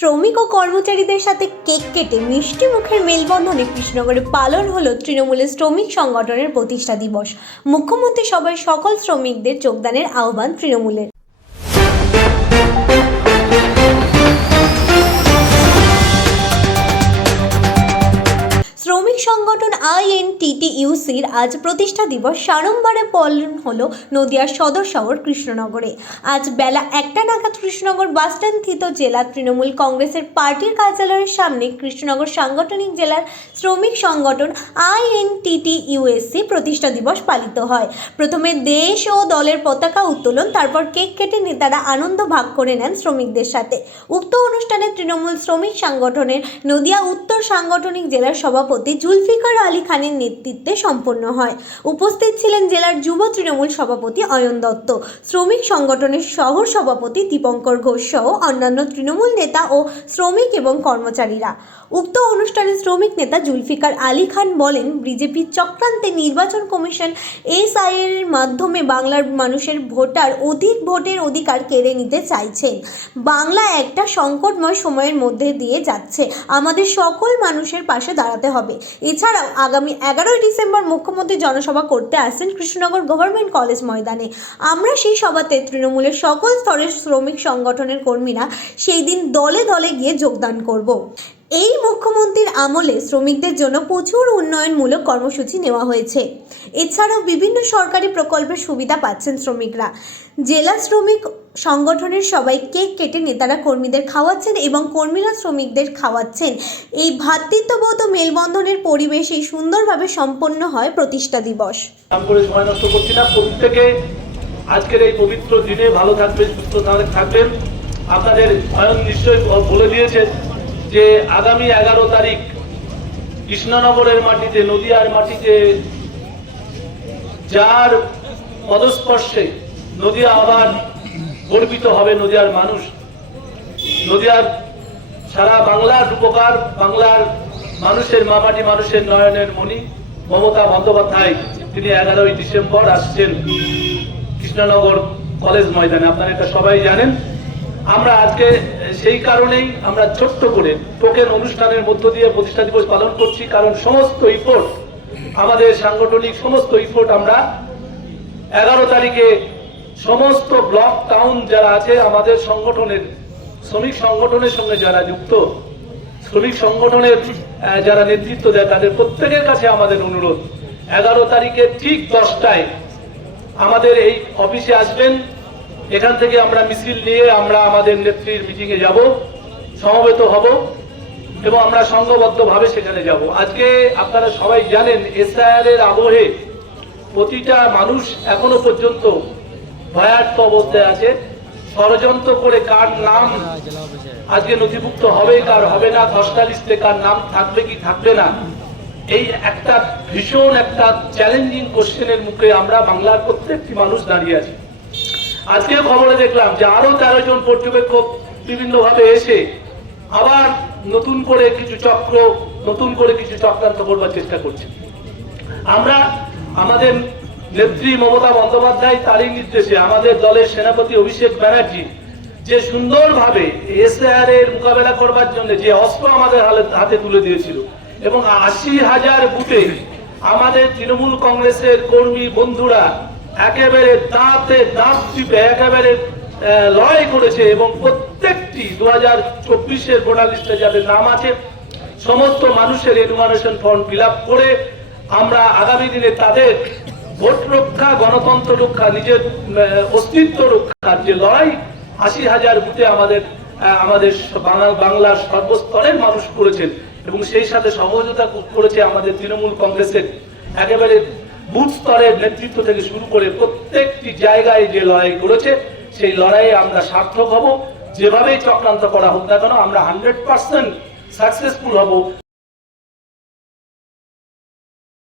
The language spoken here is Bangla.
শ্রমিক ও কর্মচারীদের সাথে কেক কেটে মিষ্টি মুখের মেলবন্ধনে কৃষ্ণনগরে পালন হলো তৃণমূলের শ্রমিক সংগঠনের প্রতিষ্ঠা দিবস। মুখ্যমন্ত্রী সভায় সকল শ্রমিকদের যোগদানের আহ্বান তৃণমূলের। আইএনটিটিইউসির আজ প্রতিষ্ঠা দিবস সাড়ম্বরে পালন হলো নদিয়ার সদর শহর কৃষ্ণনগরে। আজ বেলা একটা নাগাদ কৃষ্ণনগর বাসস্ট্যান্ড স্থিত জেলা তৃণমূল কংগ্রেসের পার্টির কার্যালয়ের সামনে কৃষ্ণনগর সাংগঠনিক জেলার শ্রমিক সংগঠন আইএনটিটিইউএসসি প্রতিষ্ঠা দিবস পালিত হয়। প্রথমে দেশ ও দলের পতাকা উত্তোলন, তারপর কেক কেটে নেতারা আনন্দ ভাগ করে নেন শ্রমিকদের সাথে। উক্ত অনুষ্ঠানে তৃণমূল শ্রমিক সংগঠনের নদিয়া উত্তর সাংগঠনিক জেলার সভাপতি জুলফিকার আলী খানের নেতৃত্বে সম্পন্ন হয়। উপস্থিত ছিলেন জেলার যুব তৃণমূল সভাপতি অয়ন দত্ত, শ্রমিক সংগঠনের শহর সভাপতি দীপঙ্কর ঘোষ সহ অন্যান্য তৃণমূল নেতা ও শ্রমিক এবং কর্মচারীরা। উক্ত অনুষ্ঠানে শ্রমিক নেতা জুলফিকার আলী খান বলেন, বিজেপির চক্রান্তে নির্বাচন কমিশন এসআইএর মাধ্যমে বাংলার মানুষের ভোটার অধিক ভোটের অধিকার কেড়ে নিতে চাইছেন। বাংলা একটা সংকটময় সময়ের মধ্যে দিয়ে যাচ্ছে। আমাদের সকল মানুষের পাশে দাঁড়াতে হবে। এছাড়াও আগামী এগারোই ডিসেম্বর মুখ্যমন্ত্রী জনসভা করতে আসছেন কৃষ্ণনগর গভর্নমেন্ট কলেজ ময়দানে। আমরা সেই সভাতে তৃণমূলের সকল স্তরের শ্রমিক সংগঠনের কর্মীরা সেই দিন দলে দলে গিয়ে যোগদান করব। এই মুখ্যমন্ত্রীর আমলে শ্রমিকদের জন্য প্রচুর উন্নয়নমূলক কর্মসূচি নেওয়া হয়েছে। এছাড়াও বিভিন্ন সরকারি প্রকল্পের সুবিধা পাচ্ছেন শ্রমিকরা। জেলা শ্রমিক সংগঠনের সবাই কেক কেটে নেতারা কর্মীদের খাওয়াচ্ছেন এবং কর্মীরা শ্রমিকদের খাওয়াচ্ছেন। এই ভ্রাতৃত্ববোধ মেলবন্ধনের পরিবেশেই সুন্দরভাবে সম্পন্ন হয় প্রতিষ্ঠা দিবস। আজকের এই পবিত্র দিনে ভালো থাকবেন, সুস্থ থাক- থাকবেন। আপনাদের অয়ন নিশ্চয়ই বলে দিয়েছে যে আগামী এগারো তারিখ কৃষ্ণনগরের মাটিতে, নদিয়ার মাটিতে যার পদস্পর্শে নদিয়া আবার গর্বিত হবে নদিয়ার মানুষ। নদিয়ার সারা বাংলার রূপকার, বাংলার মানুষের মামাটি মানুষের নয়নের মণি মমতা বন্দ্যোপাধ্যায়। তিনি এগারোই ডিসেম্বর আসছেন কৃষ্ণনগর কলেজ ময়দানে। আপনারা এটা সবাই জানেন। আমরা আজকে সেই কারণেই আমরা ছোট্ট করে টোকেন অনুষ্ঠানের মধ্য দিয়ে প্রতিষ্ঠা দিবস পালন করছি, কারণ সমস্ত ইফোর্ট আমাদের সাংগঠনিক সমস্ত ইফোর্ট আমরা এগারো তারিখে সমস্ত ব্লক টাউন যারা আছে, আমাদের সংগঠনের, শ্রমিক সংগঠনের সঙ্গে যারা যুক্ত, শ্রমিক সংগঠনের যারা নেতৃত্ব দেয়, তাদের প্রত্যেকের কাছে আমাদের অনুরোধ। এগারো তারিখে ঠিক দশটায় আমাদের এই অফিসে আসবেন। এখান থেকে আমরা মিছিল নিয়ে আমরা আমাদের নেত্রীর মিটিংয়ে যাব, সমবেত হব এবং আমরা সংঘবদ্ধভাবে সেখানে যাব। আজকে আপনারা সবাই জানেন এসআইআর এর আবহে প্রতিটা মানুষ এখনও পর্যন্ত ভয়ার্থ অবস্থায় আছে। ষড়যন্ত্র করে কার নাম আজকে নথিভুক্ত হবে কার হবে না দশটা লিস্টে কার নাম থাকবে কি থাকবে না? এই একটা ভীষণ একটা চ্যালেঞ্জিং কোশ্চেনের মুখে আমরা বাংলার প্রত্যেকটি মানুষ দাঁড়িয়ে আছি। আজকে খবরে দেখলাম যে আরও তেরো জন পর্যবেক্ষক বিভিন্ন ভাবে এসে আবার নতুন করে কিছু চক্র, নতুন করে কিছু চক্রান্ত করবার চেষ্টা করছে। আমরা আমাদের নেত্রী মমতা বন্দ্যোপাধ্যায় তারই নির্দেশে আমাদের দলের সেনাপতি অভিষেক ব্যানার্জি যে সুন্দরভাবে এসআর এর মোকাবেলা করবার জন্য যে অস্ত্র আমাদের হাতে তুলে দিয়েছিল এবং আশি হাজার বুথে আমাদের তৃণমূল কংগ্রেসের কর্মী বন্ধুরা একেবারে দাঁতে দাঁত টিপে একেবারে লড়াই করেছে এবং প্রত্যেকটি দু হাজার চব্বিশের ভোটার লিস্টে যাদের নাম আছে, সমস্ত মানুষের এনুমারেশন ফর্ম ফিল করে আমরা আগামী দিনে তাদের ভোট রক্ষা, গণতন্ত্র রক্ষা, নিজের অস্তিত্ব রক্ষার যে লড়াই, আশি হাজার বুথে আমাদের আমাদের বাংলার সর্বস্তরের মানুষ করেছেন এবং সেই সাথে সহযোগিতা করেছে আমাদের তৃণমূল কংগ্রেসের। একেবারে বুথ স্তরের নেতৃত্ব থেকে শুরু করে প্রত্যেকটি জায়গায় যে লড়াই করেছে, সেই লড়াইয়ে আমরা সার্থক হব। যেভাবেই চক্রান্ত করা হোক না কেন, আমরা হান্ড্রেড পার্সেন্ট সাকসেসফুল হব।